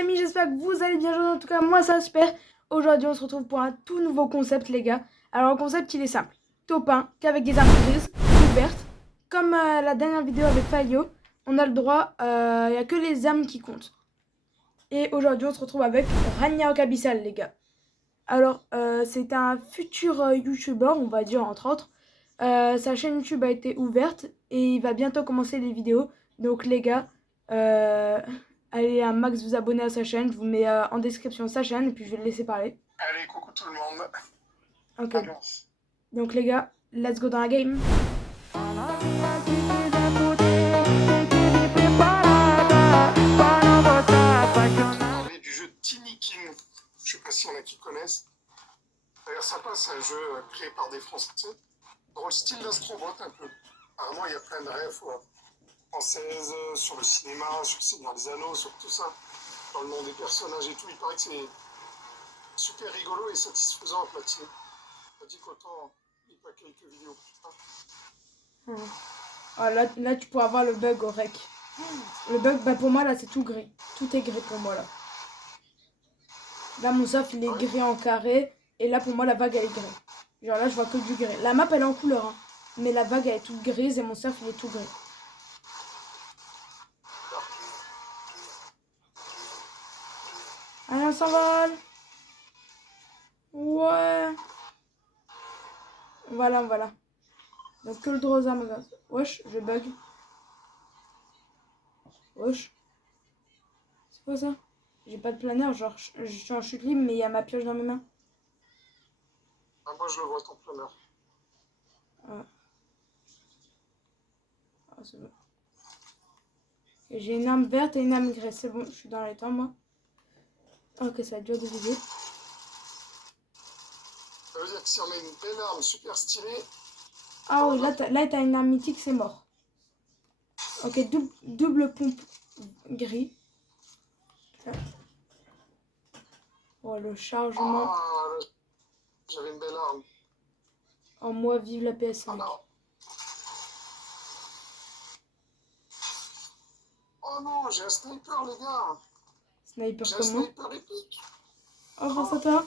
amis, j'espère que vous allez bien. En tout cas, moi ça va super. Aujourd'hui, on se retrouve pour un tout nouveau concept, les gars. Alors, le concept, il est simple. Top 1, qu'avec des armes grises, ouvertes. Comme la dernière vidéo avec Fayo, on a le droit, il n'y a que les armes qui comptent. Et aujourd'hui, on se retrouve avec Rania Kabissal, les gars. Alors, c'est un futur YouTuber, on va dire, entre autres. Sa chaîne YouTube a été ouverte et il va bientôt commencer les vidéos. Donc, les gars, allez un max vous abonner à sa chaîne. Je vous mets en description sa chaîne et puis je vais le laisser parler. Allez, coucou tout le monde. Ok. Allons. Donc, les gars, let's go dans la game. Parler du jeu Tiny King. Je sais pas si on a qui connaissent. D'ailleurs, sympa, c'est un jeu créé par des Français. Dans le style d'Astrobot un peu. Apparemment, il y a plein de rêves françaises sur le cinéma, sur le Seigneur des Anneaux, sur tout ça. Dans le nom des personnages et tout. Il paraît que c'est super rigolo et satisfaisant à platiner. On dit qu'autant il n'y a pas quelques vidéos plus tard. Ah, là, tu pourras voir le bug au rec. Le bug, bah pour moi, là, c'est tout gris. Tout est gris pour moi, là. Là, mon surf, il est gris en carré. Et là, pour moi, la vague, elle est grise. Genre là, je vois que du gris. La map, elle est en couleur. Hein. Mais la vague, elle est toute grise et mon surf, il est tout gris. Allez, on s'envole. Ouais. Voilà. Donc, que le droit aux armes. Wesh, je bug. Wesh. C'est quoi ça? J'ai pas de planeur. Genre, je suis en chute libre, mais il y a ma pioche dans mes mains. Ah, moi, je le vois ton planeur. Ah. Ah, c'est bon. J'ai une arme verte et une arme grise. C'est bon, je suis dans les temps, moi. Ok, ça va être dur de viser. Ça veut dire que si on a une belle arme super stylée. Ah oui, là, t'as une arme mythique, c'est mort. Ok, double pompe gris. Oh, le chargement. Ah, j'avais une belle arme. En moi, vive la PS5. Oh non. Oh non, j'ai un sniper, les gars. Sniper J'ai un comment? sniper épique. Oh, grâce à toi.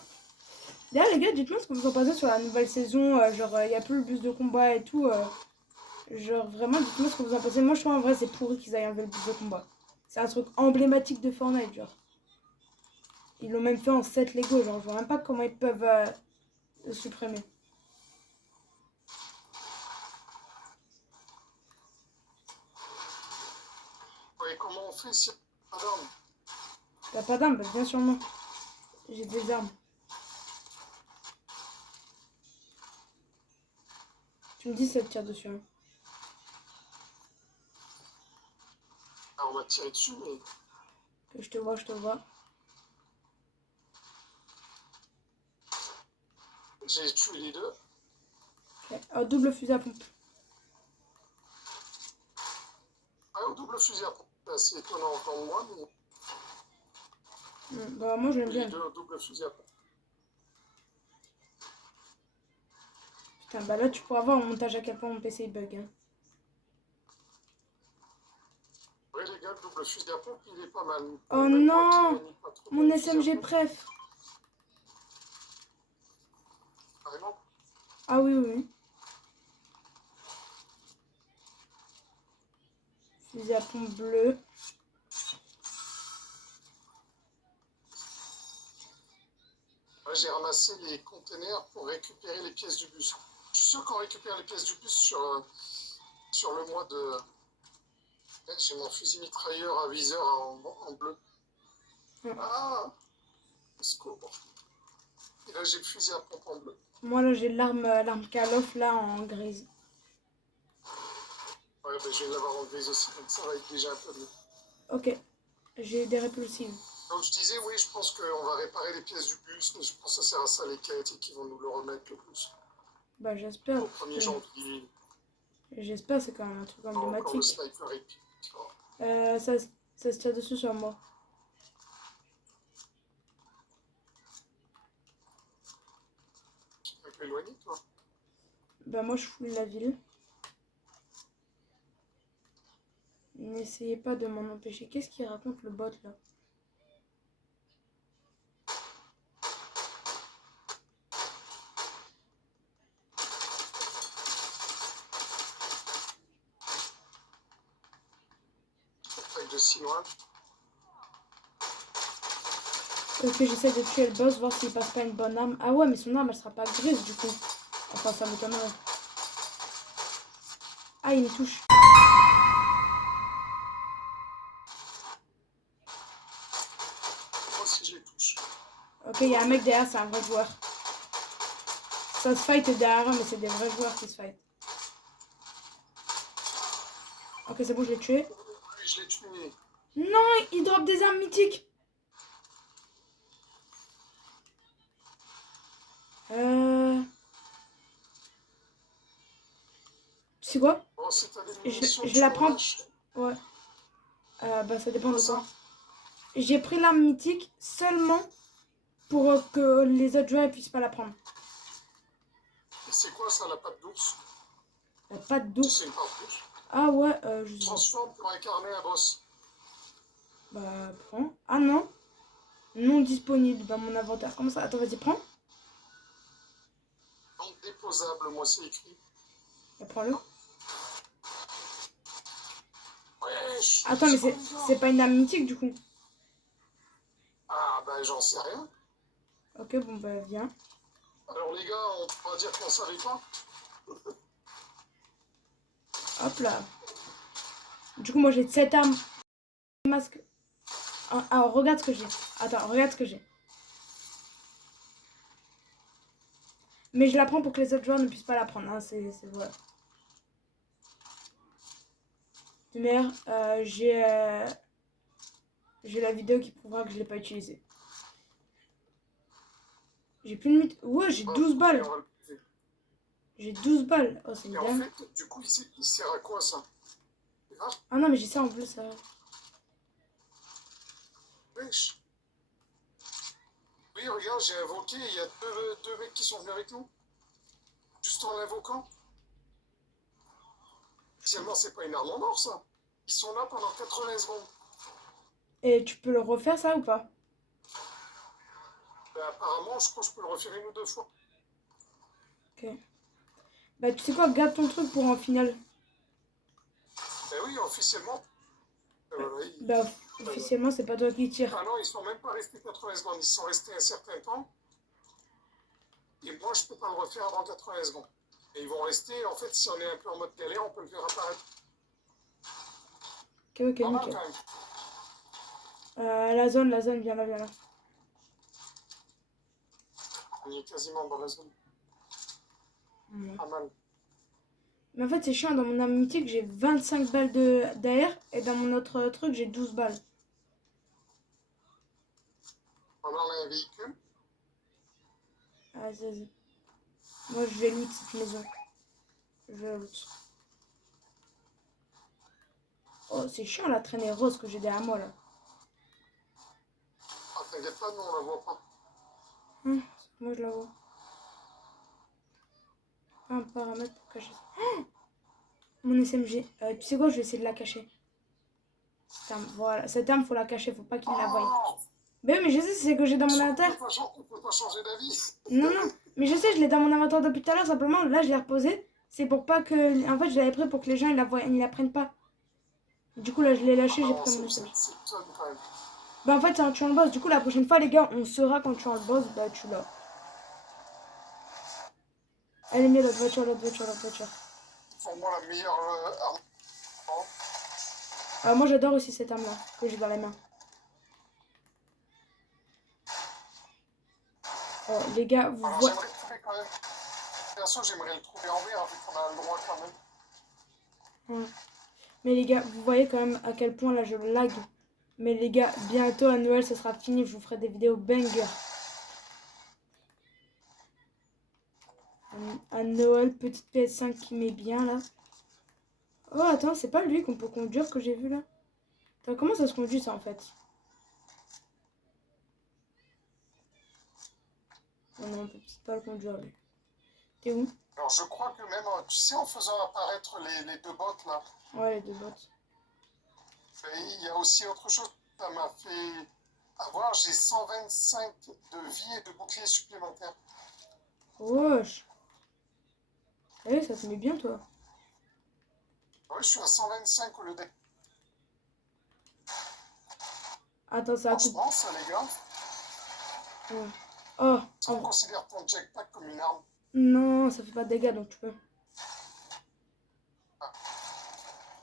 D'ailleurs, les gars, dites-moi ce que vous en pensez sur la nouvelle saison. Genre, il n'y a plus le bus de combat et tout. Genre, vraiment, dites-moi ce que vous en pensez. Moi, je trouve en vrai, c'est pourri qu'ils aient enlevé le bus de combat. C'est un truc emblématique de Fortnite, genre. Ils l'ont même fait en 7 Lego. Genre, je vois même pas comment ils peuvent le supprimer. Ouais, comment on fait si on a pas d'arme? T'as pas d'arme? Bah, bien sûr, non. J'ai des armes. Tu me dis si ça te tire dessus. Hein. Alors, on va tirer dessus, mais. Que je te vois, je te vois. J'ai tué les deux. Okay. Oh, double fusil à pompe. Ah, au double fusil à pompe. C'est assez étonnant pour moi, mais. Bah, moi, j'aime bien. Les deux au double fusil à pompe. Putain, bah là, tu pourras voir au montage à quel point mon PC il bug. Hein. Ouais, les gars, le double fusil à pompe, il est pas mal. Oh même non! pas trop Mon de fusil à SMG pompe. préf. Carrément. Ah oui. Fusil à pompe bleu. Ouais, j'ai ramassé les containers pour récupérer les pièces du bus. Je suis sûr qu'on récupère les pièces du bus sur le mois de. J'ai mon fusil mitrailleur à viseur en bleu. Ah, esco. Et là, j'ai le fusil à pompe en bleu. Moi, là, j'ai l'arme Call of, là, en grise. Ouais, ben, je vais l'avoir en grise aussi, donc ça va être déjà un peu mieux. Ok. J'ai des répulsives. Donc je disais, oui, je pense qu'on va réparer les pièces du bus, mais je pense que ça sert à ça les quêtes et qu'ils vont nous le remettre le plus. Bah, j'espère. Au 1er janvier. J'espère, c'est quand même un truc Encore le emblématique. sniper épique. Ça se tire dessus sur moi. Tu es un peu éloigné, toi? Bah, moi, je fouille la ville. N'essayez pas de m'en empêcher. Qu'est-ce qu'il raconte le bot, là? chinois. Ok, j'essaie de tuer le boss, voir s'il passe pas une bonne arme. Ah ouais, mais son arme, elle sera pas grise du coup. Enfin, ça m'étonnerait. Ah, il me touche. Moi aussi, je les touche. Ok, il y a un mec derrière, c'est un vrai joueur. Ça se fight derrière, mais c'est des vrais joueurs qui se fight. Ok, c'est bon, je l'ai tué. Oui, je l'ai tué. Non, il drop des armes mythiques. Tu sais quoi? Bon, si t'as des munitions, Je tu la me prends. lâches. Ouais. Bah, ça dépend de Comme quoi. ça. J'ai pris l'arme mythique seulement pour que les autres joueurs ne puissent pas la prendre. Et c'est quoi ça, la patte d'ours? La patte Si d'ours. c'est une patte d'ours. Ah ouais, je sais pas. Transforme pour incarner un boss. Bah, prends. Ah non. Non disponible dans mon inventaire. Comment ça? Attends, vas-y, prends. Non déposable, moi c'est écrit. Et prends-le. Wesh. Attends, mais c'est pas une arme mythique du coup. Ah, ben j'en sais rien. Ok, bon, bah, viens. Alors les gars, on va dire qu'on savait pas. Hop là. Du coup, moi, j'ai 7 armes. Masque. Ah, regarde ce que j'ai. Attends, regarde ce que j'ai. Mais je la prends pour que les autres joueurs ne puissent pas la prendre. Hein. C'est voilà. Merde, j'ai la vidéo qui prouvera que je l'ai pas utilisée. J'ai plus de mythe. Ouais, j'ai 12 balles. J'ai 12 balles. Oh, c'est une Et en dingue. fait, du coup, il sert à quoi ça? Ah non, mais j'ai ça en plus. Wesh. Oui, regarde, j'ai invoqué, il y a deux mecs qui sont venus avec nous. Juste en l'invoquant. Finalement, c'est pas une arme en or, ça. Ils sont là pendant 80 secondes. Et tu peux le refaire ça ou pas? Ben, apparemment, je crois que je peux le refaire une ou deux fois. Ok. Bah, tu sais quoi, garde ton truc pour en finale. Ben oui, officiellement. Bah, officiellement, c'est pas toi qui tire. Ah non, ils sont même pas restés 80 secondes. Ils sont restés un certain temps. Et moi, je peux pas le refaire avant 80 secondes. Et ils vont rester, en fait, si on est un peu en mode galère, on peut le faire apparaître. Ok, ok, Pas mal, nickel. quand même. La zone, viens là, viens là. On y est quasiment dans la zone. Ouais. Pas mal. Mais en fait, c'est chiant. Dans mon arme mythique, j'ai 25 balles d'air. Et dans mon autre truc, j'ai 12 balles. On a un véhicule. Ah, vas-y. Moi, je vais loot cette maison. Je vais loot. Oh, c'est chiant la traînée rose que j'ai derrière moi là. Ah, t'inquiète pas, nous, on la voit pas. Moi, je la vois. Un paramètre pour cacher ça. Oh, mon SMG. Tu sais quoi, je vais essayer de la cacher. Voilà. Cette arme, faut la cacher. Faut pas qu'il la voie. Oh, Ben oui, mais je sais, c'est ce que j'ai dans mon inventaire. on peut pas changer d'avis. Non, non. Mais je sais, je l'ai dans mon inventaire depuis tout à l'heure. Simplement, là, je l'ai reposée. C'est pour pas que. En fait, je l'avais pris pour que les gens ils la voient, ils la prennent pas. Du coup, là, je l'ai lâché, j'ai pris mon SMG. C'est tonne, quand même. Bah, en fait, c'est en tuant le boss. Du coup, la prochaine fois, les gars, on saura qu'en tuant le boss, bah, tu l'as. Elle est mieux, l'autre voiture, l'autre voiture, l'autre voiture. Pour moi, la meilleure arme. Moi, j'adore aussi cette arme-là que j'ai dans les mains. Oh, les gars, vous Alors, voyez. j'aimerais le trouver quand même. Bien sûr, j'aimerais le trouver en vert, vu qu'on a le droit quand même. Ouais. Mais les gars, vous voyez quand même à quel point là je lag. Mais les gars, bientôt à Noël, ça sera fini. Je vous ferai des vidéos banger. À Noël, petite PS5 qui met bien là. Oh, attends, c'est pas lui qu'on peut conduire que j'ai vu là. Attends, comment ça se conduit ça en fait? Oh non, on peut peut-être pas le conduire lui. T'es où? Alors, je crois que même, tu sais, en faisant apparaître les deux bottes là, Ouais, les deux bottes. il y a aussi autre chose. Ça m'a fait avoir, j'ai 125 de vie et de bouclier supplémentaires. Wesh. Eh, ça te met bien toi. Ouais, je suis à 125 au lieu d'être. Attends, ça En coupe. France, ça, les gars, Ouais. Oh, est-ce qu'on considère ton jetpack comme une arme? non, ça fait pas de dégâts donc tu peux. Ah,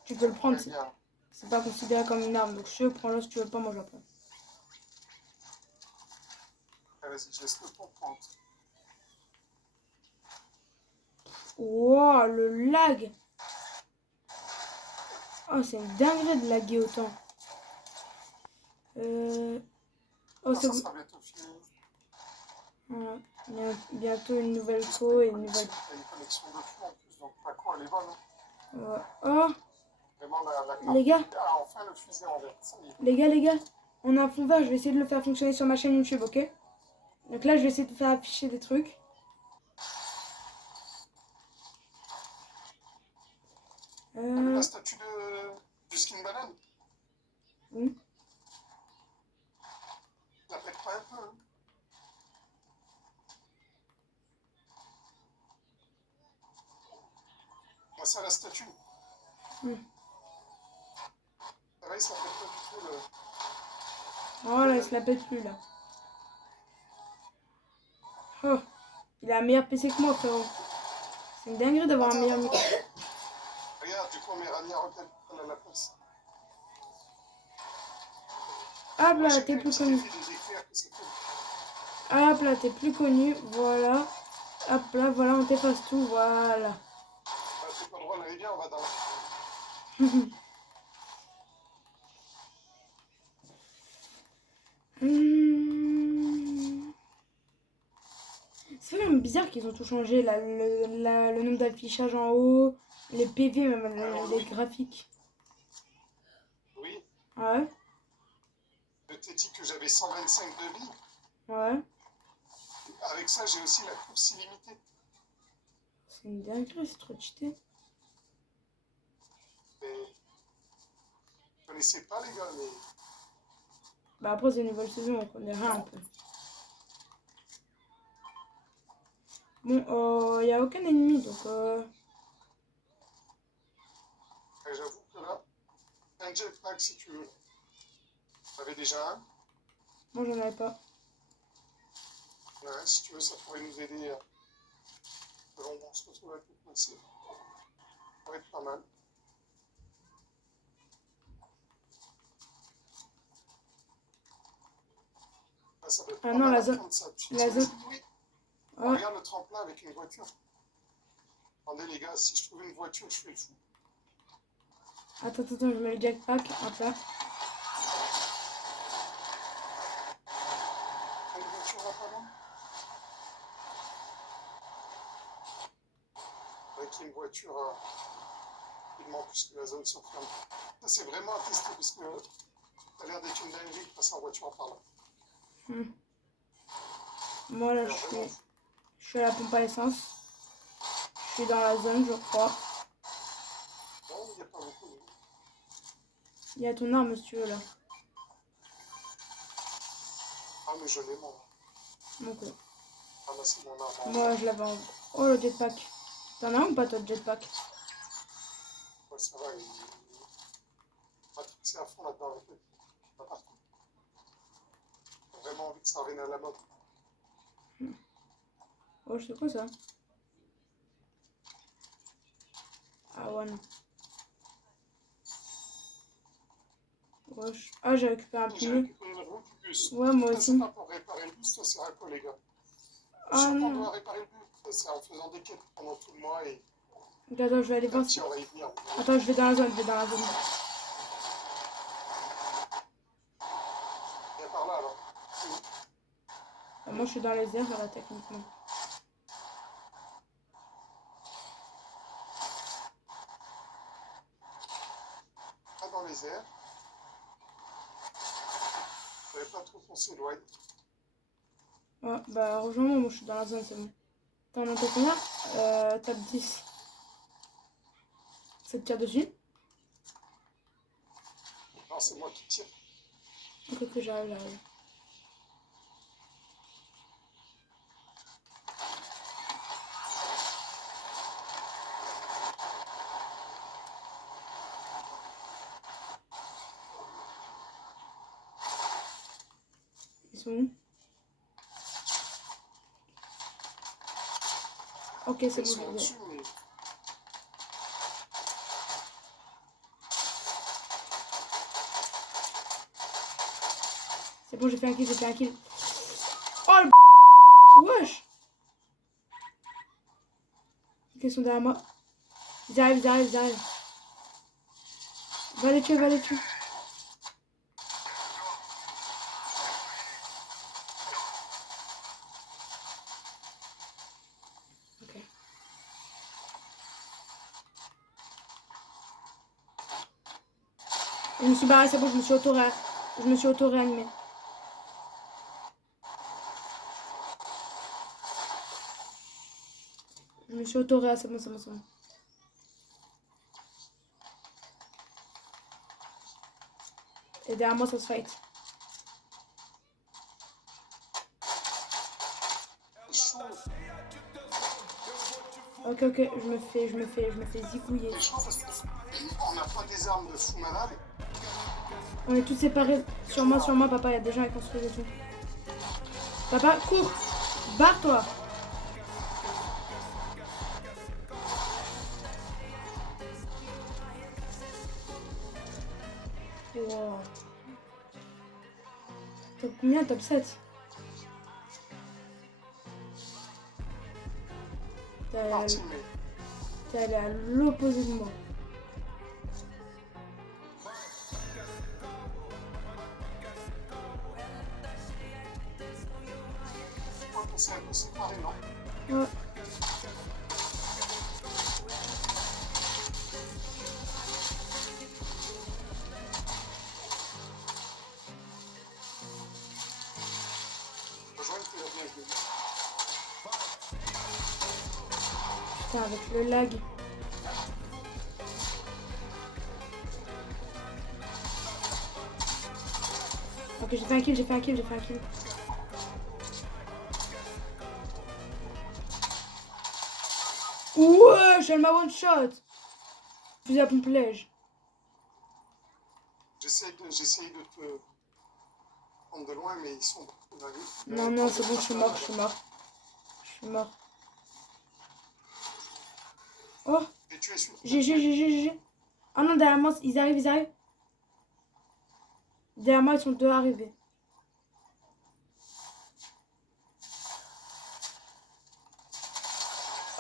Tu peux le prendre, très bien. c'est pas considéré comme une arme. Donc je prends-le, si tu veux pas, moi je la prends. Allez, vas-y, je laisse le temps prendre. Wow, le lag. Oh, c'est une dinguerie de laguer autant. Oh, Ah, c'est ça bon. sera bientôt fini. Voilà. Bientôt une nouvelle co et une nouvelle. T'as une connexion de fou en plus, donc ta co elle est bonne. Hein. Ouais. Oh, Vraiment la carte. les gars, Ah, enfin le fusil en vert. Ça y est. les gars, on a un fond vert. Je vais essayer de le faire fonctionner sur ma chaîne YouTube, ok? Donc là, je vais essayer de faire afficher des trucs. T'as vu la statue du skin banane? Oui. La pète pas un peu, hein. Moi, c'est la statue. Mm. Ça va, il s'en pète pas du tout, le... Oh là, il se la pète plus là. Oh, il a un meilleur PC que moi, frérot. C'est une dinguerie d'avoir un meilleur micro. Regarde, du coup, mes Rania Rotel, elle a la place. Hop Moi, là, j'ai t'es vu plus le connu. petit effet de décrire que c'est cool. Hop là, t'es plus connu. Voilà. Hop là, voilà, on t'efface tout. Voilà. Bah, t'es pas le droit, allez bien, on va dans la... C'est quand même bizarre qu'ils ont tout changé, là, le nombre d'affichages en haut, les PV, même Alors, les oui. graphiques. Oui, Ouais, je t'ai dit que j'avais 125 de vie. ouais. Avec ça, j'ai aussi la course illimitée. C'est une dinguerie, c'est trop cheaté. Mais... Vous connaissez pas, les gars, mais... Bah après, c'est une nouvelle saison, on connaît rien un peu. Bon, y a aucun ennemi, donc J'avoue que là, un jetpack, si tu veux. J'en avais déjà un. moi j'en avais pas. Ouais, si tu veux, ça pourrait nous aider. On se retrouve avec le coincé. Ça pourrait être pas mal. Là, ça peut être Ah pas non, mal la à zone. prendre ça. La zone. Oui. Oh, Regarde le tremplin avec une voiture. Attendez, les gars, si je trouve une voiture, je fais le fou. attends, je mets le jetpack. Hop là. Une voiture là pas loin. Avec une voiture rapidement, puisque la zone se ferme. Ça, c'est vraiment à tester, parce que ça a l'air d'être une dinguerie de passer en voiture par là. Moi là, je suis à la pompe à essence. Je suis dans la zone, je crois. Non, il n'y a pas beaucoup de... Il y a ton arme, si tu veux, là. Ah, mais je l'ai, moi. Ok. Ah, là, c'est mon arme. Moi, je l'avais en... Oh, le jetpack. T'en as un ou pas, toi, de jetpack? Ouais, ça va, il va trisser à fond là-dedans avec lui. Pas partout. J'ai vraiment envie que ça revienne à la mode. Oh, je sais quoi, ça? Ah ouais, non. Wesh. Ah, j'ai récupéré un J'ai pneu. récupéré une roue du bus. Ouais, moi Ça, aussi. c'est pas pour réparer le bus, ça, c'est à quoi, les gars? Je suis Ah sûr qu'on non. doit réparer le bus. C'est en faisant des quêtes pendant tout le mois et Attends, je vais aller voir si... petit, on va y venir. Attends, je vais dans la zone, Viens par là, alors. Ah, moi, je suis dans les airs, là, techniquement. Pas dans les airs. Je ne savais pas trop qu'on s'éloigne. Ouais, bah, rejoins-moi, moi, je suis dans la zone, c'est bon. T'en as combien? Top 10. Ça te tire dessus? Non, c'est moi qui tire. Ok, que j'arrive. sont où? Ok, c'est Ils bon, sont je les ai. au-dessus, mais C'est bon, j'ai fait un kill, j'ai fait un kill. Oh le wesh! Ils sont derrière moi. Ils arrivent, ils arrivent, ils arrivent. Va les tuer, va les tuer. Ok. Je me suis barré, c'est bon, je me suis auto-réanimé. Je me suis auto-réa, c'est bon, c'est bon, c'est bon. Et derrière moi, ça se fight. c'est chaud. Ok, ok, je me fais zigouiller. C'est chaud parce qu'on n'a pas des armes de fou malade. On est tous séparés. Sur moi, papa, il y a des gens à construire et tout. Papa, cours! Barre-toi! Wow. Top combien? Top 7. Parti, mais T'es allé à l'opposé de moi. je crois qu'on s'est un peu séparés, non? Ouais. Rejoindre tes bienvenue. Putain, avec le lag. Ok, j'ai fait un kill, j'ai fait un kill, j'ai fait un kill. Ouais, elle m'a one shot. Fusil à pompe lège. J'essaye de te prendre de loin, mais ils sont dans la vie. Non, non, c'est bon, je suis mort, je suis mort. Je suis mort. Oh, Et tu es sur GG. Ah non, derrière moi, ils arrivent, ils arrivent. Derrière moi, ils sont deux arrivés.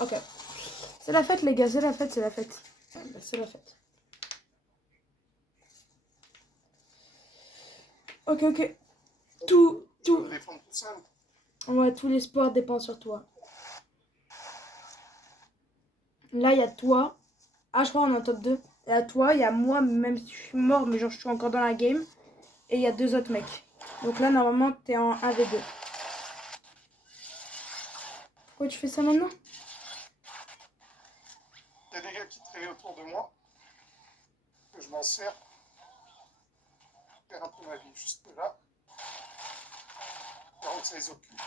Ok. C'est la fête, les gars, c'est la fête, c'est la fête. Ouais, bah, c'est la fête. Ok, ok. Tout. Tu peux me défendre tout seul. Ouais, tous les sports dépendent sur toi. Là, il y a toi. Ah, je crois qu'on est en top 2. Il y a toi, il y a moi, même si je suis mort, mais genre je suis encore dans la game. Et il y a deux autres mecs. Donc là, normalement, t'es en 1v2. Pourquoi tu fais ça maintenant? Il y a des gars qui traînaient autour de moi. Que je m'en sers. Je perds un peu ma vie juste là. Par contre, ça les occupe.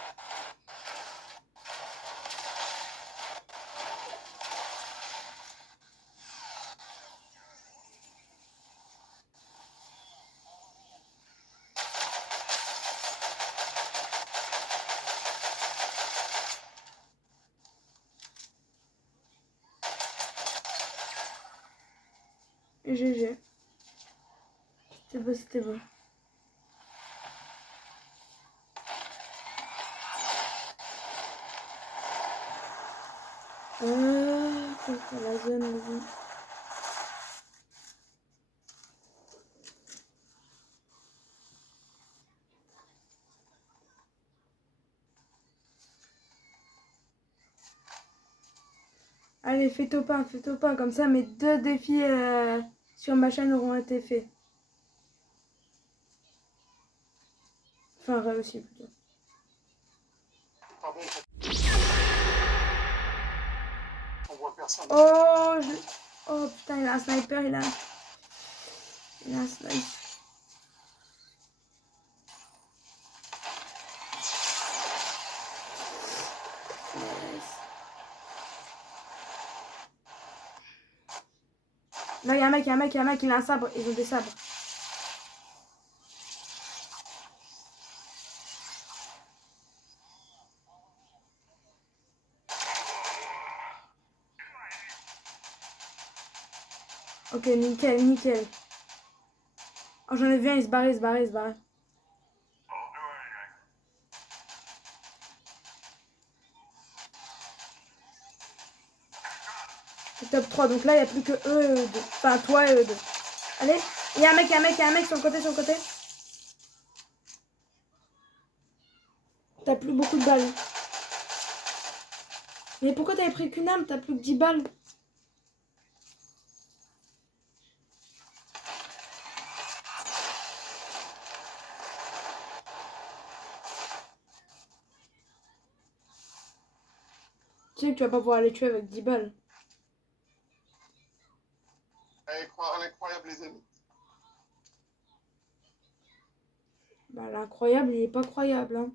GG. C'était beau, c'était beau. La zone, la zone. Allez, fais top 1, comme ça mes deux défis sur ma chaîne auront été faits. Enfin, réussi plutôt. Pas bon. On voit personne. Oh, oh putain, il a un sniper, il a un sniper. Là, il y a un mec, il a un sabre. Ils ont des sabres. Ok, nickel, nickel. Oh, j'en ai vu un, il se barrait, il se barrait, il se barrait. C'est top 3, donc là, il n'y a plus que eux et eux deux. Enfin, toi et eux deux. Allez, il y a un mec, il y a un mec, il y a un mec sur le côté, sur le côté. T'as plus beaucoup de balles. Mais pourquoi t'avais pris qu'une arme? T'as plus que 10 balles. Tu sais que tu vas pas pouvoir les tuer avec 10 balles. Incroyable, les amis. Bah, l'incroyable, il est pas croyable, hein.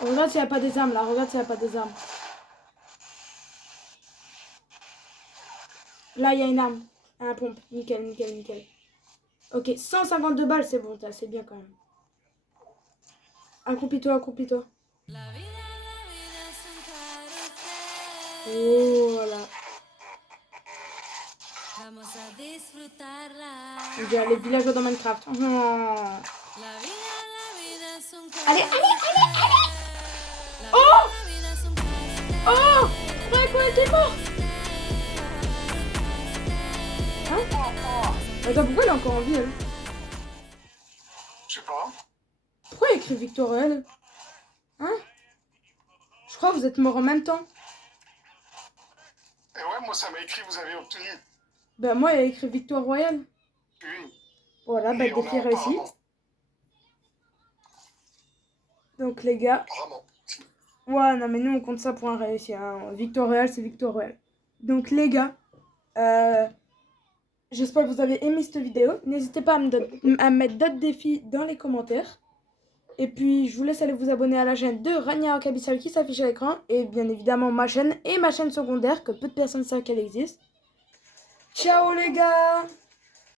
Regarde s'il n'y a pas des armes, là. Regarde s'il n'y a pas des armes. Là, il y a une arme. Un pompe. Nickel, nickel, nickel. Ok, 152 balles, c'est bon. C'est bien, quand même. Accroupis-toi, accroupis-toi. Oh, voilà. On dirait les villageois dans Minecraft. Oh. Allez, allez, allez, allez. Oh! Oh! Je croyais qu'on était mort. Hein? Attends, pourquoi il est encore en vie, elle? Je sais pas. Pourquoi il écrit Victor Royal? Hein? Je crois que vous êtes morts en même temps. Et ouais, moi, ça m'a écrit, vous avez obtenu. Ben moi, il a écrit Victoire Royale. Oui. Voilà, bah, Et on défi a réussi. apparemment. Donc les gars, Apparemment. ouais, non mais nous on compte ça pour un réussi. Hein. Victoire Royale, c'est Victoire Royale. Donc les gars, j'espère que vous avez aimé cette vidéo. N'hésitez pas à mettre d'autres défis dans les commentaires. Et puis je vous laisse aller vous abonner à la chaîne de Rania Kabissal qui s'affiche à l'écran. Et bien évidemment ma chaîne et ma chaîne secondaire que peu de personnes savent qu'elle existe. Ciao les gars!